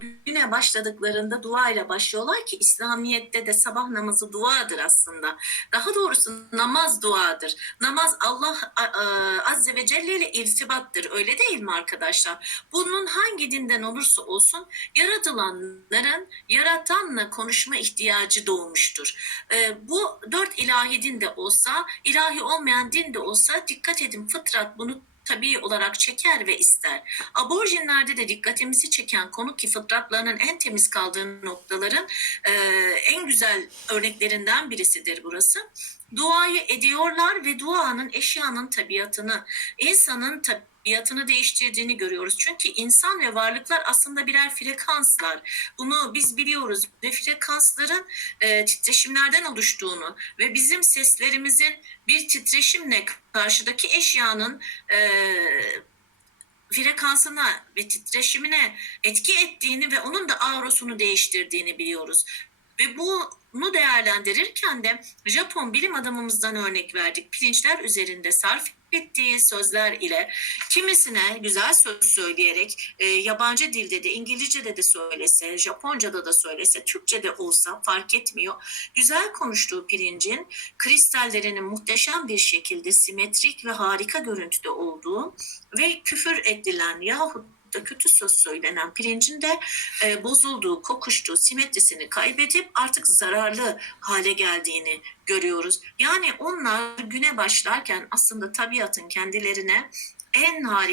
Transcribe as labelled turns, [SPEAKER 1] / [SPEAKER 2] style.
[SPEAKER 1] güne başladıklarında dua ile başlıyorlar ki İslamiyet'te de sabah namazı duadır aslında. Daha doğrusu namaz duadır. Namaz Allah Azze ve Celle ile irtibattır. Öyle değil mi arkadaşlar? Bunun hangi dinden olursa olsun yaratılanların yaratanla konuşma ihtiyacı doğmuştur. Ee, bu dört ilahi din de olsa, ilahi olmayan din de olsa dikkat edin fıtrat bunu tabii olarak çeker ve ister. Aborjinlerde de dikkatimizi çeken konu ki fıtratlarının en temiz kaldığı noktaların e, en güzel örneklerinden birisidir burası. Duayı ediyorlar ve duanın eşyanın tabiatını, insanın tabiatını değiştirdiğini görüyoruz. Çünkü insan ve varlıklar aslında birer frekanslar. Bunu biz biliyoruz ve frekansların e, titreşimlerden oluştuğunu ve bizim seslerimizin bir titreşimle karşıdaki eşyanın e, frekansına ve titreşimine etki ettiğini ve onun da aurosunu değiştirdiğini biliyoruz. Ve bunu değerlendirirken de Japon bilim adamımızdan örnek verdik. Pirinçler üzerinde sarf ettiği sözler ile kimisine güzel söz söyleyerek e, yabancı dilde de İngilizce'de de söylese, Japonca'da da söylese, Türkçe'de olsa fark etmiyor. Güzel konuştuğu pirincin kristallerinin muhteşem bir şekilde simetrik ve harika görüntüde olduğu ve küfür edilen yahut da kötü söz söylenen pirincin de e, bozulduğu, kokuştuğu, simetrisini kaybedip artık zararlı hale geldiğini görüyoruz. Yani onlar güne başlarken aslında tabiatın kendilerine en harika